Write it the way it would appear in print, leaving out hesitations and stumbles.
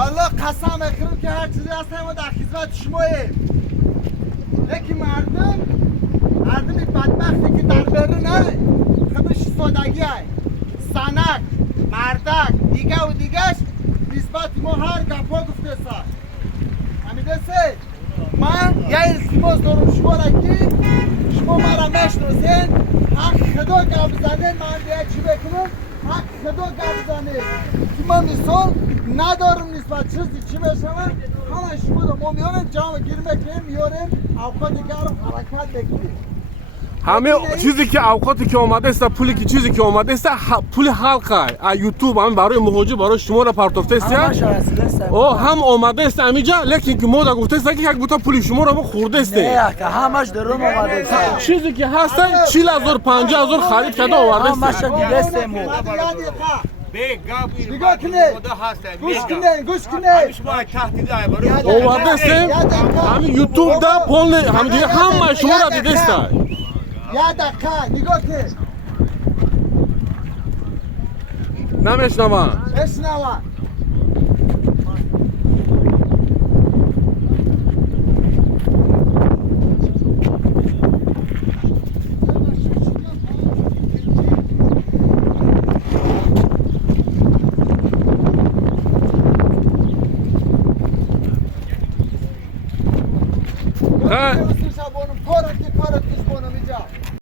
والله قسم بخورم که هر چیزی هستیم و در خدمت شماییم. یکی مردمی بدبختی که در برونه خبش سادگی های سنک، مردک، دیگه و دیگهش نسبت ما هر گفا گفته سا همیده سه من یه التماس دارم شما را که شما مرا مشناسین حق خدا گپ بزنین من دیگه چی بکنم حق خدا گپ بزنین که من مثال ندارم نسبت چیزی چی بشم حالا شما رو ما میاریم جامعه گیر میکنیم میاریم اوقات دیگر رو حرکت بکنیم همه چیزی که اوقاتی که آمده است پولی که چیزی که آمده است پول خلقه یوتیوب هم برای مهاجر برای شما را پرتافته است هم آمده است امیجا لیکن که ما گفته است که یک بوتا پول شما را خورده است نه که همش درون آمده است چیزی که هست 40000 50000 خرید کرده آورده است همش دیگه است مو نگاه کنه گوش کنه آورده است همین یوتیوب دا پول هم دیگه همه شما را دیده است یه دقیقه نگاه که نمیشنوم بشنوم